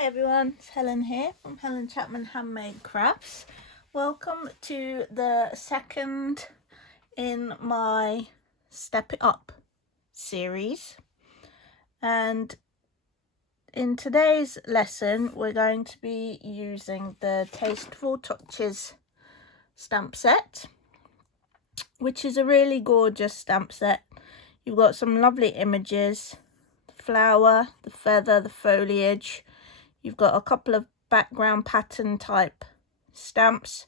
Hi everyone, it's Helen here from Helen Chapman Handmade Crafts. Welcome to the second in my Step It Up series. And in today's lesson, we're going to be using the Tasteful Touches Stamp Set, which is a really gorgeous stamp set. You've got some lovely images, the flower, the feather, the foliage. You've got a couple of background pattern type stamps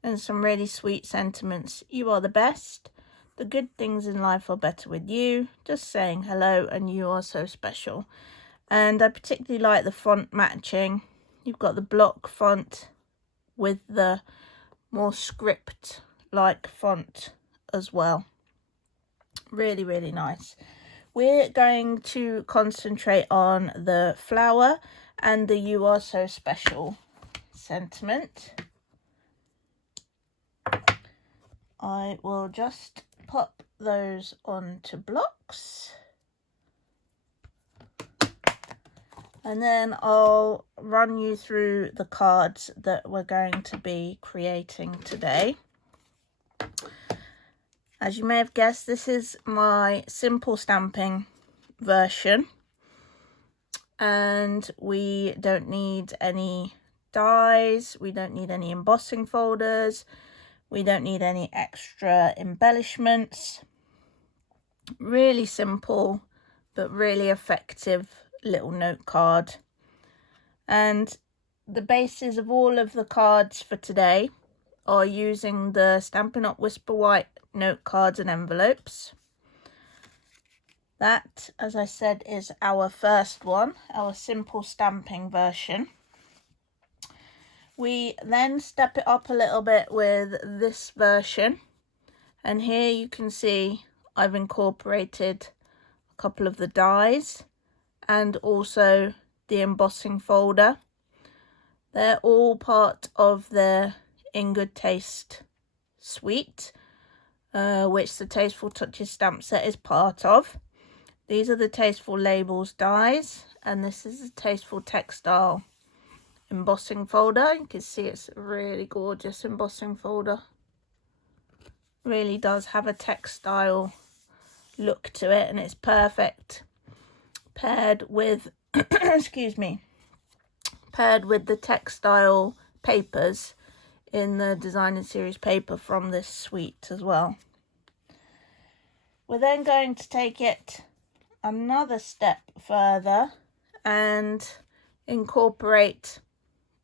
and some really sweet sentiments. You are the best. The good things in life are better with you. Just saying hello, and you are so special. And I particularly like the font matching. You've got the block font with the more script like font as well. Really, really nice. We're going to concentrate on the flower and the "You Are So Special" sentiment. I will just pop those onto blocks, and then I'll run you through the cards that we're going to be creating today. As you may have guessed, this is my simple stamping version. And we don't need any dies, we don't need any embossing folders, we don't need any extra embellishments. Really simple but really effective little note card. And the bases of all of the cards for today are using the Stampin' Up! Whisper White note cards and envelopes. That, as I said, is our first one, our simple stamping version. We then step it up a little bit with this version. And here you can see I've incorporated a couple of the dies and also the embossing folder. They're all part of the In Good Taste suite, which the Tasteful Touches Stamp Set is part of. These are the Tasteful Labels dies, and this is the Tasteful Textile embossing folder. You can see it's a really gorgeous embossing folder. Really does have a textile look to it, and it's perfect paired with paired with the textile papers in the designer series paper from this suite as well. We're then going to take it another step further and incorporate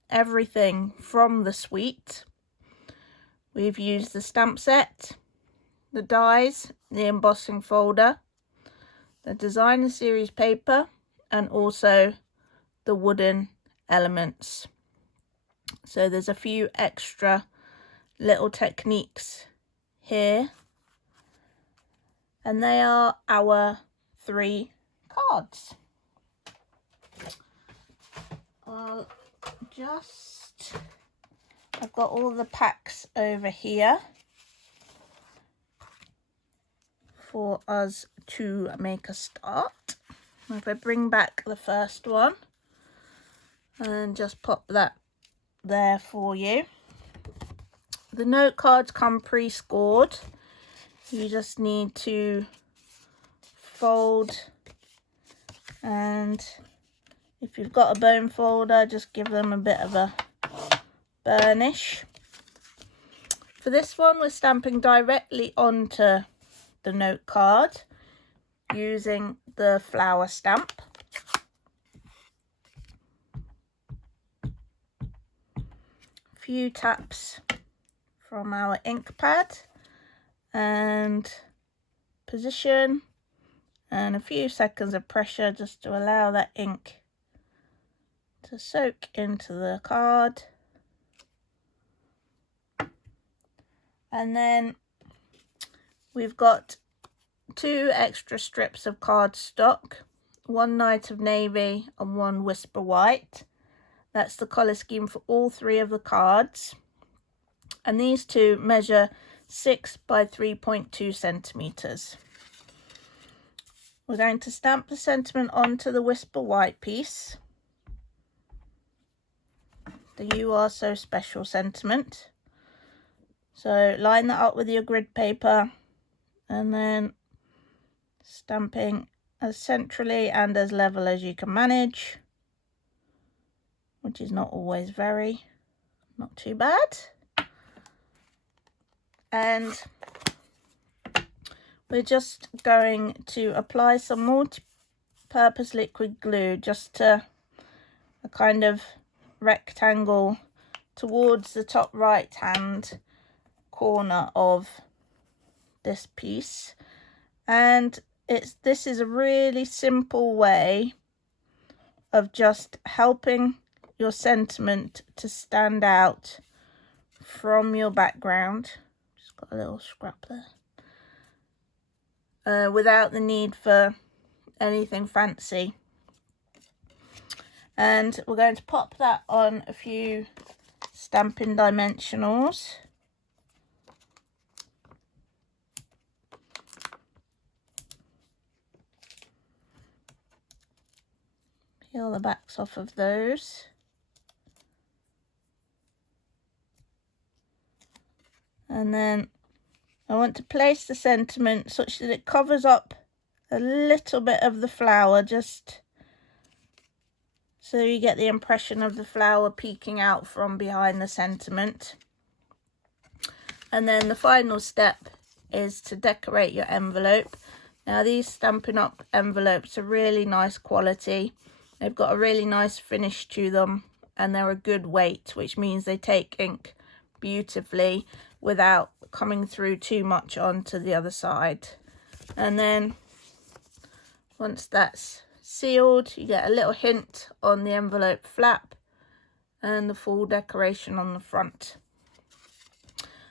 everything from the suite. We've used the stamp set, the dies, the embossing folder, the designer series paper, and also the wooden elements. So there's a few extra little techniques here, and they are our 3 cards. I've got all the packs over here for us to make a start. If I bring back the first one and just pop that there for you. The note cards come pre-scored. You just need to fold, and if you've got a bone folder, just give them a bit of a burnish. For this one, we're stamping directly onto the note card using the flower stamp. A few taps from our ink pad and position, and a few seconds of pressure just to allow that ink to soak into the card. And then we've got 2 extra strips of cardstock, 1 Night of Navy and 1 Whisper White. That's the colour scheme for all 3 of the cards. And these 2 measure 6 by 3.2 centimetres. We're going to stamp the sentiment onto the Whisper White piece. the "You Are So Special" sentiment. So line that up with your grid paper and then stamping as centrally and as level as you can manage, which is not always not too bad. And we're just going to apply some multi-purpose liquid glue just to a kind of rectangle towards the top right hand corner of this piece. And this is a really simple way of just helping your sentiment to stand out from your background. Just got a little scrap there. Without the need for anything fancy. And we're going to pop that on a few Stampin' Dimensionals. Peel the backs off of those. And then I want to place the sentiment such that it covers up a little bit of the flower, just so you get the impression of the flower peeking out from behind the sentiment. And then the final step is to decorate your envelope. Now these Stampin' Up envelopes are really nice quality. They've got a really nice finish to them and they're a good weight, which means they take ink beautifully without coming through too much onto the other side. And then once that's sealed, you get a little hint on the envelope flap and the full decoration on the front.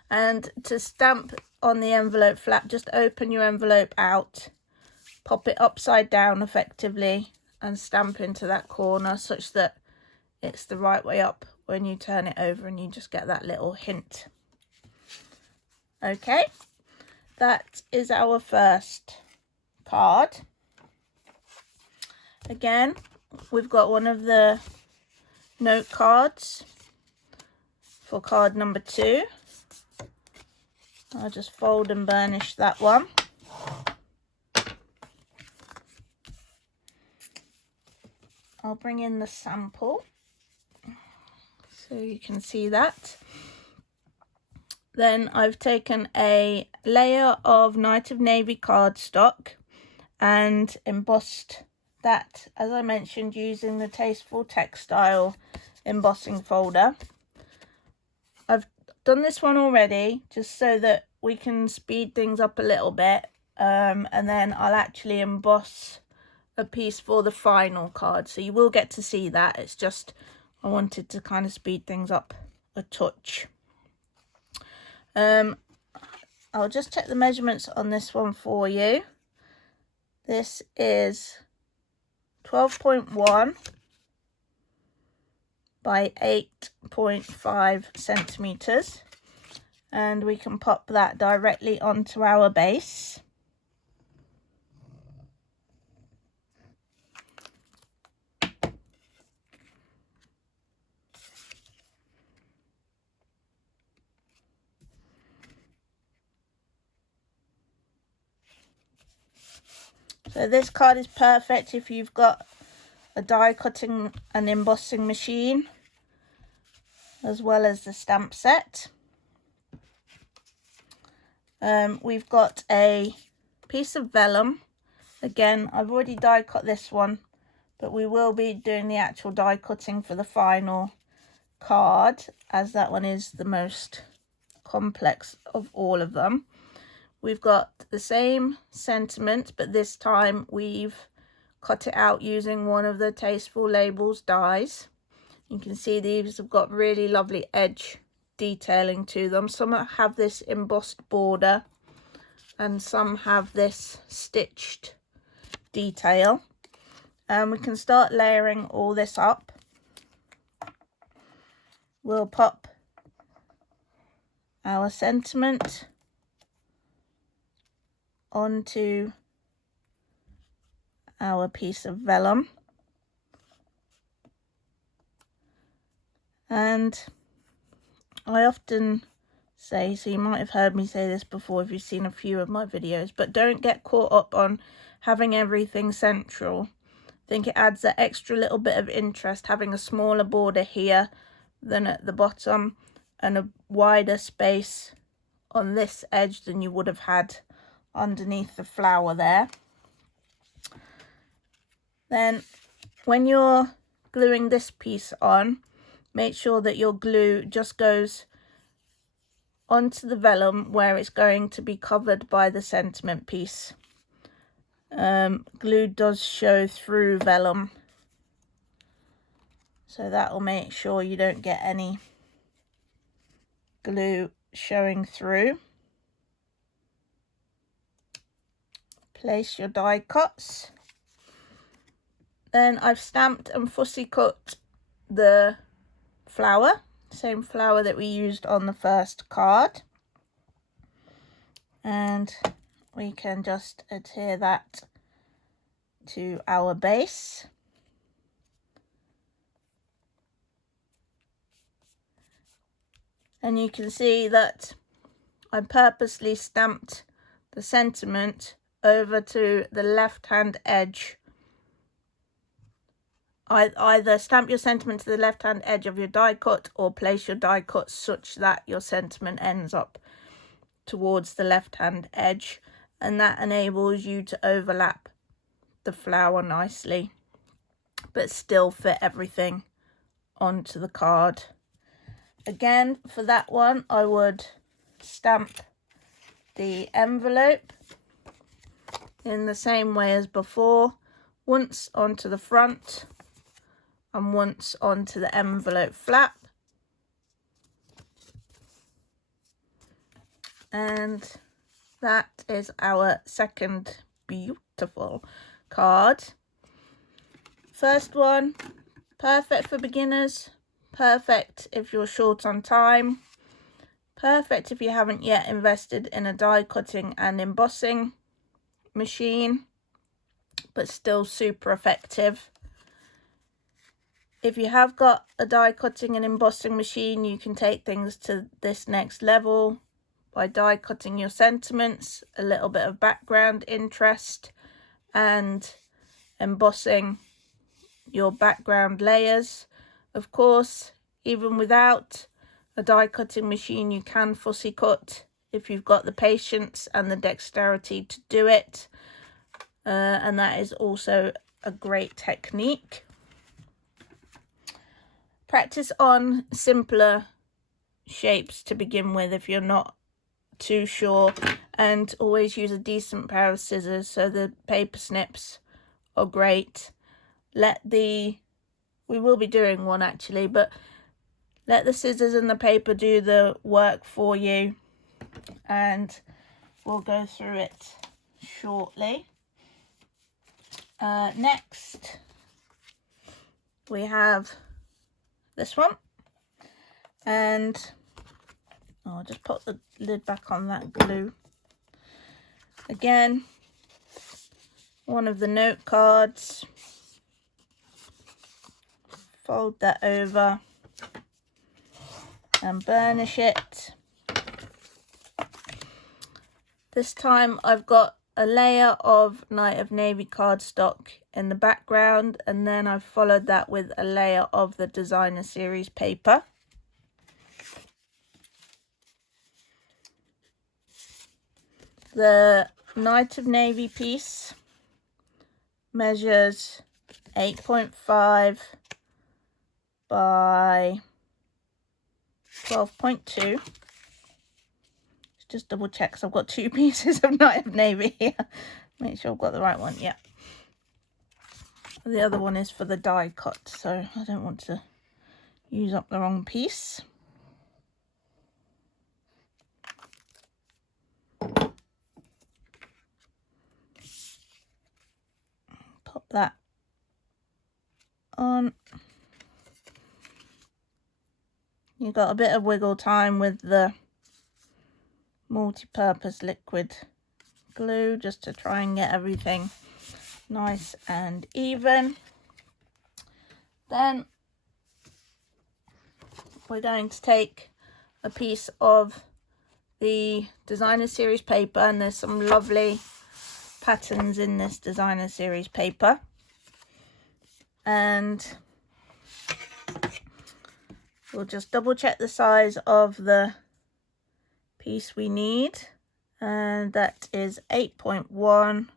And to stamp on the envelope flap, just open your envelope out, pop it upside down effectively and stamp into that corner such that it's the right way up when you turn it over, and you just get that little hint. Okay, that is our first card. Again, we've got one of the note cards for card number 2. I'll just fold and burnish that one. I'll bring in the sample so you can see that. Then I've taken a layer of Night of Navy cardstock and embossed that, as I mentioned, using the Tasteful Textile embossing folder. I've done this one already just so that we can speed things up a little bit, and then I'll actually emboss a piece for the final card, so you will get to see that. It's just I wanted to kind of speed things up a touch. I'll just check the measurements on this one for you. This is 12.1 by 8.5 centimeters, and we can pop that directly onto our base. So this card is perfect if you've got a die cutting and embossing machine, as well as the stamp set. We've got a piece of vellum. Again, I've already die cut this one, but we will be doing the actual die cutting for the final card, as that one is the most complex of all of them. We've got the same sentiment, but this time we've cut it out using one of the Tasteful Labels dies. You can see these have got really lovely edge detailing to them. Some have this embossed border and some have this stitched detail. And we can start layering all this up. We'll pop our sentiment onto our piece of vellum, And I often say, so you might have heard me say this before if you've seen a few of my videos, but don't get caught up on having everything central. I think it adds that extra little bit of interest having a smaller border here than at the bottom, and a wider space on this edge than you would have had underneath the flower there. Then when you're gluing this piece on, make sure that your glue just goes onto the vellum where it's going to be covered by the sentiment piece. Glue does show through vellum, so that will make sure you don't get any glue showing through. Place your die cuts. Then I've stamped and fussy cut the flower, same flower that we used on the first card, and we can just adhere that to our base. And you can see that I purposely stamped the sentiment over to the left hand edge. Either stamp your sentiment to the left hand edge of your die cut, or place your die cut such that your sentiment ends up towards the left hand edge, and that enables you to overlap the flower nicely but still fit everything onto the card. Again, for that one, I would stamp the envelope in the same way as before, once onto the front and once onto the envelope flap. And that is our second beautiful card. First one, perfect for beginners, perfect if you're short on time, perfect if you haven't yet invested in a die cutting and embossing machine, but still super effective. If you have got a die cutting and embossing machine, you can take things to this next level by die cutting your sentiments, a little bit of background interest, and embossing your background layers. Of course, even without a die cutting machine, you can fussy cut if you've got the patience and the dexterity to do it, and that is also a great technique. Practice on simpler shapes to begin with if you're not too sure, and always use a decent pair of scissors. So the paper snips are great. We will be doing one actually, but let the scissors and the paper do the work for you, and we'll go through it shortly. Next we have this one, and I'll just put the lid back on that glue. Again, one of the note cards, fold that over and burnish it. This time I've got a layer of Night of Navy cardstock in the background, and then I've followed that with a layer of the designer series paper. The Night of Navy piece measures 8.5 by 12.2. Just double check, because I've got two pieces of Night of Navy here. Make sure I've got the right one. Yeah. The other one is for the die cut, so I don't want to use up the wrong piece. Pop that on. You've got a bit of wiggle time with the multi-purpose liquid glue just to try and get everything nice and even. Then we're going to take a piece of the designer series paper, and there's some lovely patterns in this designer series paper, and we'll just double check the size of the piece we need, and that is 8.1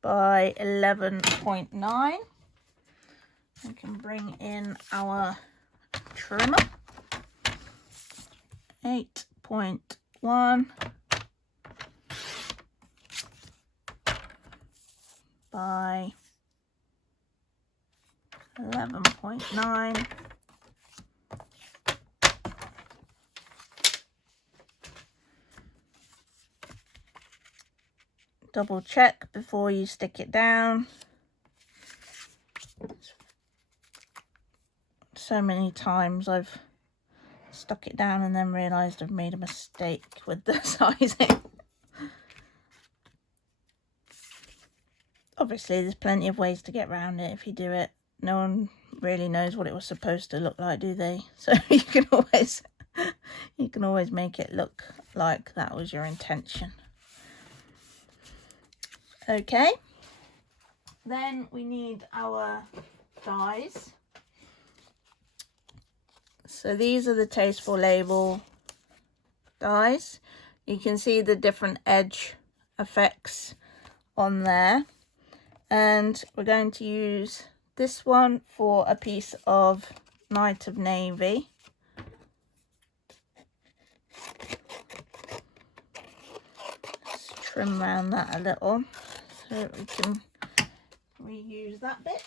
by 11.9. We can bring in our trimmer. 8.1 by 11.9. Double check before you stick it down. So many times I've stuck it down and then realised I've made a mistake with the sizing. Obviously there's plenty of ways to get around it if you do it. No one really knows what it was supposed to look like, do they? So you can always make it look like that was your intention. Okay, then we need our dies. So these are the Tasteful label dies. You can see the different edge effects on there, and we're going to use this one for a piece of Night of Navy. Let's trim around that a little so we can reuse that bit.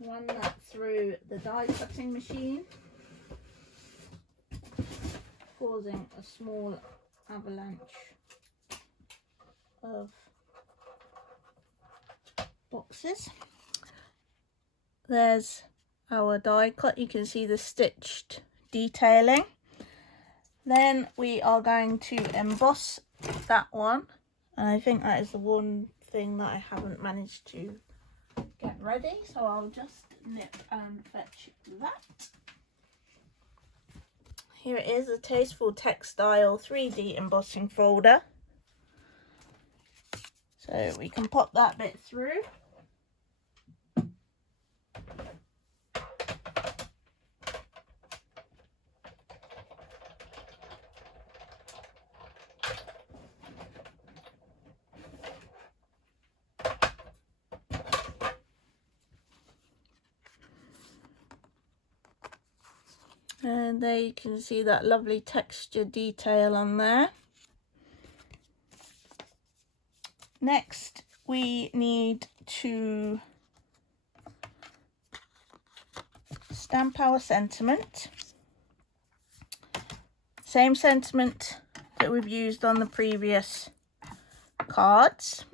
Run that through the die cutting machine, causing a small avalanche of boxes. There's our die cut. You can see the stitched detailing. Then we are going to emboss that one, and I think that is the one thing that I haven't managed to get ready, so I'll just nip and fetch that. Here it is, a Tasteful Textile 3D embossing folder. So we can pop that bit through. And there you can see that lovely texture detail on there. Next, we need to stamp our sentiment. Same sentiment that we've used on the previous cards.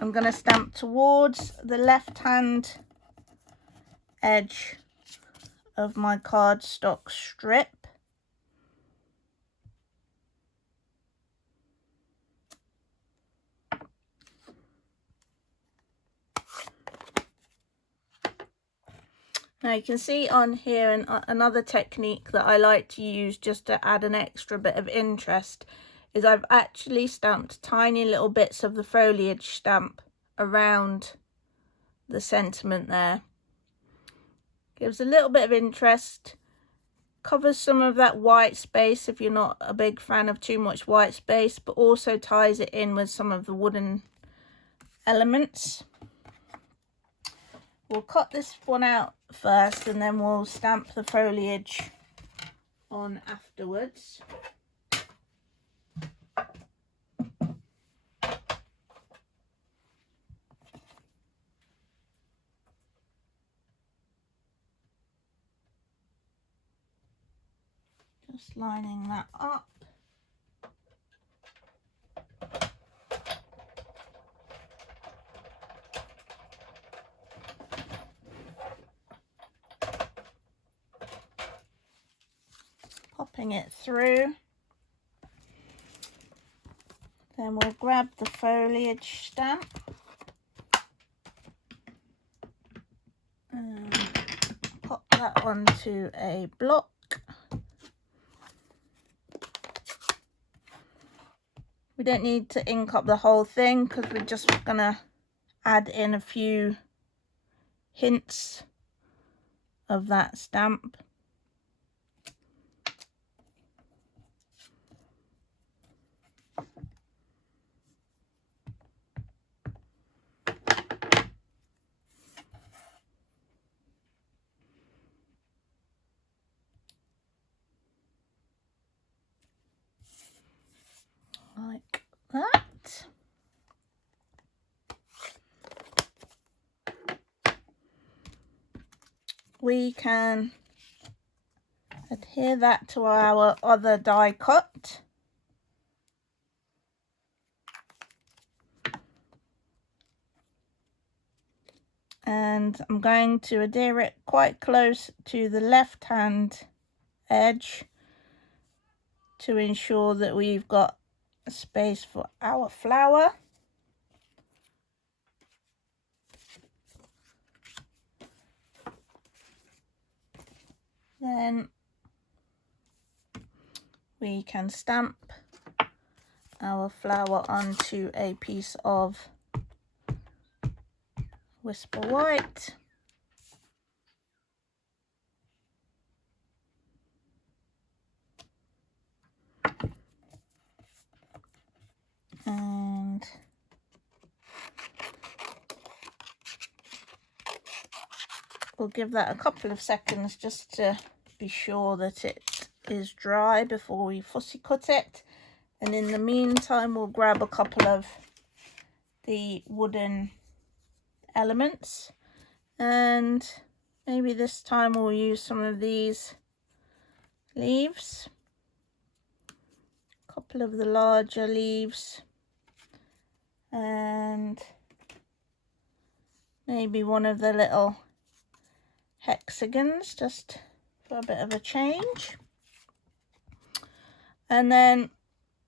I'm going to stamp towards the left-hand edge of my cardstock strip. Now you can see on here another technique that I like to use just to add an extra bit of interest is I've actually stamped tiny little bits of the foliage stamp around the sentiment there. Gives a little bit of interest, covers some of that white space if you're not a big fan of too much white space, but also ties it in with some of the wooden elements. We'll cut this one out first and then we'll stamp the foliage on afterwards. Just lining that up. stamping it through. Then we'll grab the foliage stamp and pop that onto a block. We don't need to ink up the whole thing because we're just gonna add in a few hints of that stamp. Like that. We can adhere that to our other die cut. And I'm going to adhere it quite close to the left hand edge to ensure that we've got a space for our flower. Then we can stamp our flower onto a piece of Whisper White. And we'll give that a couple of seconds just to be sure that it is dry before we fussy cut it. And in the meantime, we'll grab a couple of the wooden elements, and maybe this time we'll use some of these leaves, a couple of the larger leaves, and maybe one of the little hexagons just for a bit of a change. And then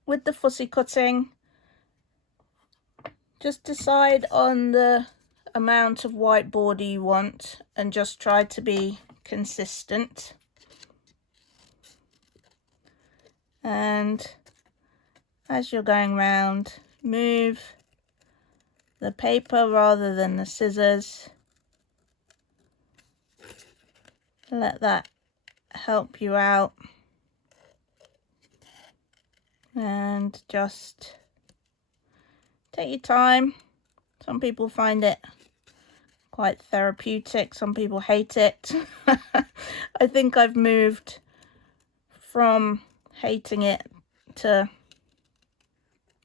with the fussy cutting, just decide on the amount of white border you want and just try to be consistent. And as you're going round, move the paper rather than the scissors. Let that help you out, and just take your time. Some people find it quite therapeutic, some people hate it. I think I've moved from hating it to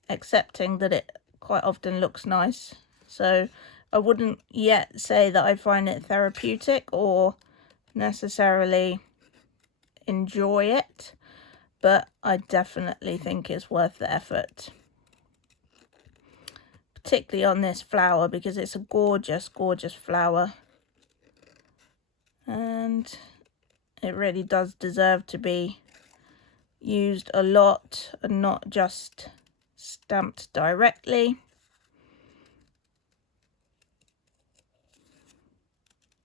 accepting that it quite often looks nice. So I wouldn't yet say that I find it therapeutic or necessarily enjoy it, but I definitely think it's worth the effort, particularly on this flower because it's a gorgeous flower, and it really does deserve to be used a lot and not just stamped directly.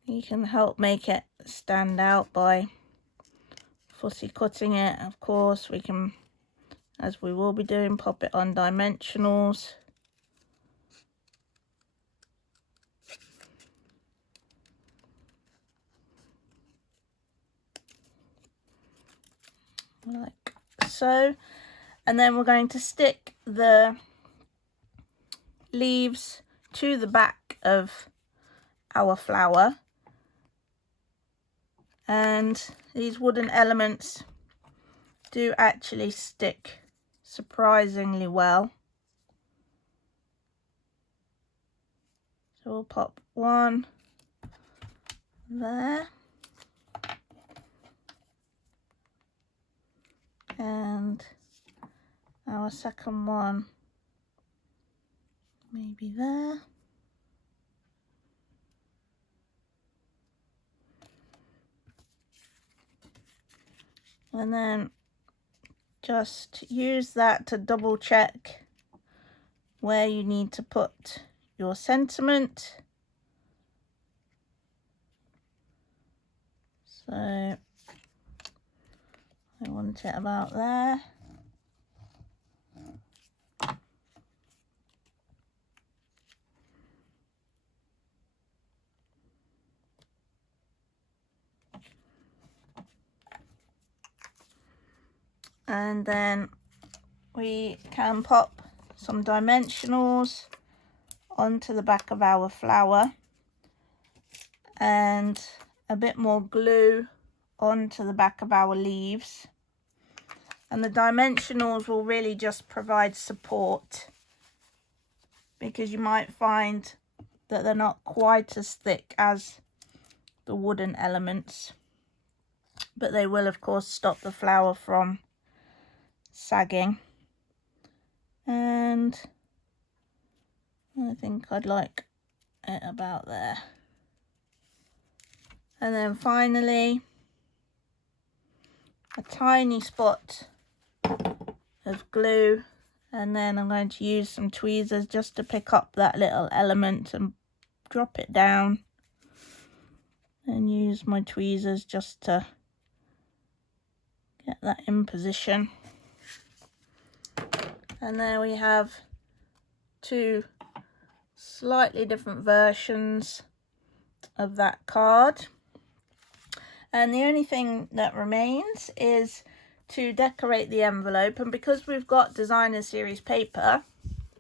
You can help make it stand out by fussy cutting it. Of course, we can, as we will be doing, pop it on dimensionals. Like so. And then we're going to stick the leaves to the back of our flower. And these wooden elements do actually stick surprisingly well. So we'll pop one there. And our second one maybe there. And then just use that to double check where you need to put your sentiment. So I want it about there. And then we can pop some dimensionals onto the back of our flower and a bit more glue onto the back of our leaves. And the dimensionals will really just provide support, because you might find that they're not quite as thick as the wooden elements, but they will of course stop the flower from sagging. And I think I'd like it about there. And then finally a tiny spot of glue, and then I'm going to use some tweezers just to pick up that little element and drop it down, and use my tweezers just to get that in position. And there we have two slightly different versions of that card. And the only thing that remains is to decorate the envelope, and because we've got designer series paper,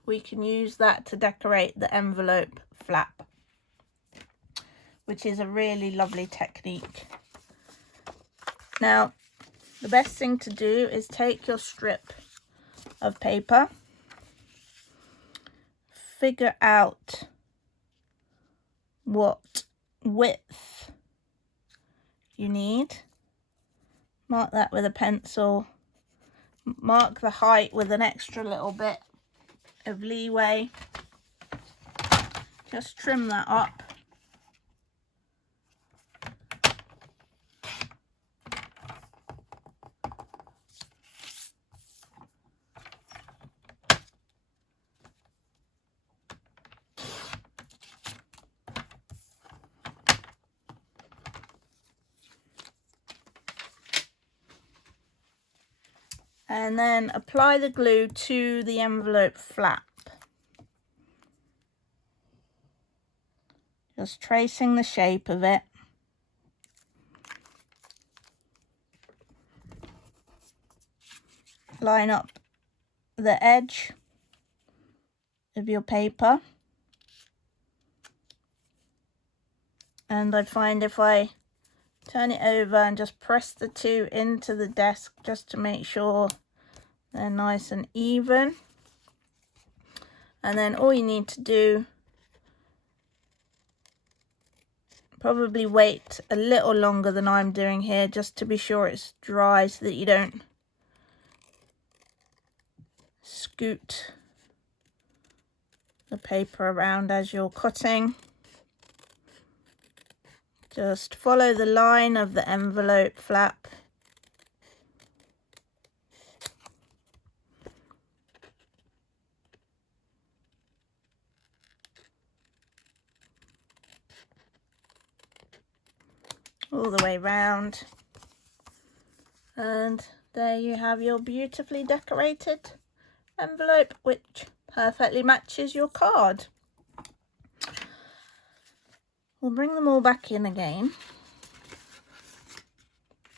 we can use that to decorate the envelope flap, which is a really lovely technique. Now, the best thing to do is take your strip of paper, figure out what width you need, mark that with a pencil, mark the height with an extra little bit of leeway, just trim that up. And then apply the glue to the envelope flap. Just tracing the shape of it. Line up the edge of your paper. And I find if I turn it over and just press the two into the desk just to make sure they're nice and even. And then all you need to do, probably wait a little longer than I'm doing here just to be sure it's dry, so that you don't scoot the paper around as you're cutting. Just follow the line of the envelope flap. All the way round. And there you have your beautifully decorated envelope, which perfectly matches your card. We'll bring them all back in again,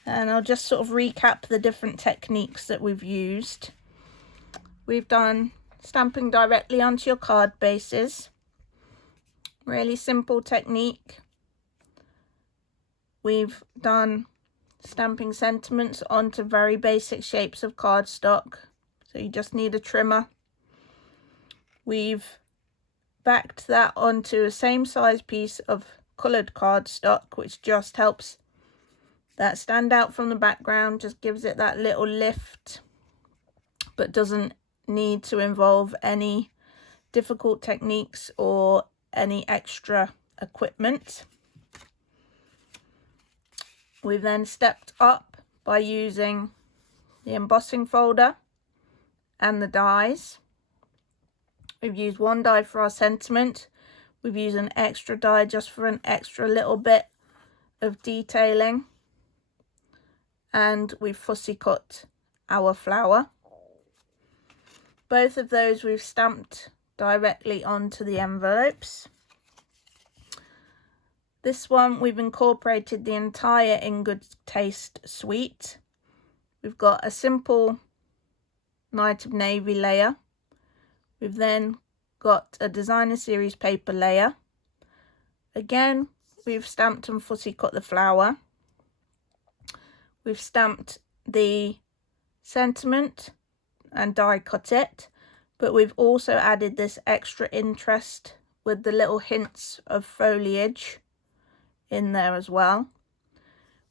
and I'll just sort of recap the different techniques that we've used. We've done stamping directly onto your card bases, really simple technique. We've done stamping sentiments onto very basic shapes of cardstock, so you just need a trimmer. We've backed that onto a same size piece of coloured cardstock, which just helps that stand out from the background, just gives it that little lift, but doesn't need to involve any difficult techniques or any extra equipment. We've then stepped up by using the embossing folder and the dies. We've used one die for our sentiment. We've used an extra die just for an extra little bit of detailing. And we've fussy cut our flower. Both of those we've stamped directly onto the envelopes. This one we've incorporated the entire In Good Taste suite. We've got a simple Night of Navy layer. We've then got a designer series paper layer. Again, we've stamped and fussy cut the flower. We've stamped the sentiment and die cut it, but we've also added this extra interest with the little hints of foliage in there as well.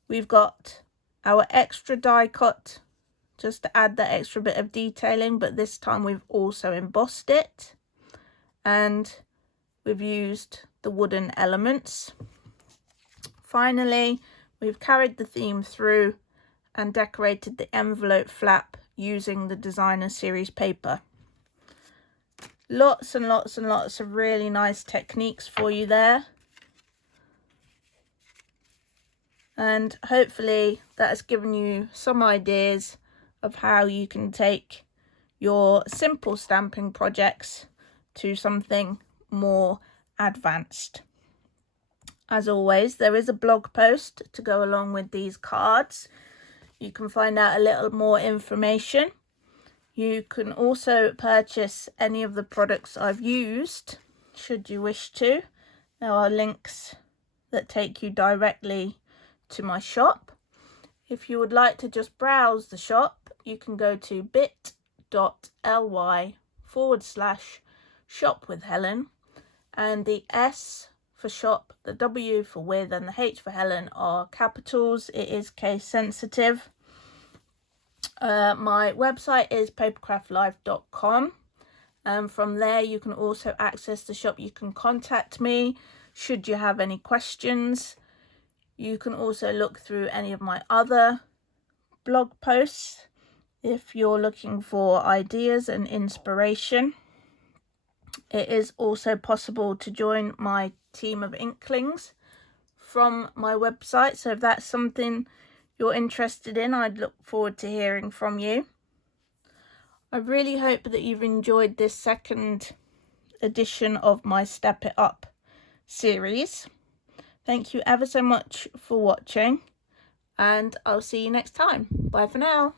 We've got our extra die cut just to add that extra bit of detailing, but this time we've also embossed it, and we've used the wooden elements. Finally, we've carried the theme through and decorated the envelope flap using the designer series paper. Lots and lots and lots of really nice techniques for you there. And hopefully that has given you some ideas of how you can take your simple stamping projects to something more advanced. As always, there is a blog post to go along with these cards. You can find out a little more information. You can also purchase any of the products I've used, should you wish to. There are links that take you directly to my shop. If you would like to just browse the shop, you can go to bit.ly/shop-with-Helen, and the S for shop, the W for with, and the H for Helen are capitals. It is case sensitive. My website is papercraftlife.com, and from there you can also access the shop. You can contact me should you have any questions. You can also look through any of my other blog posts if you're looking for ideas and inspiration. It is also possible to join my team of Inklings from my website, so if that's something you're interested in, I'd look forward to hearing from you. I really hope that you've enjoyed this second edition of my Step It Up series. Thank you ever so much for watching, and I'll see you next time. Bye for now.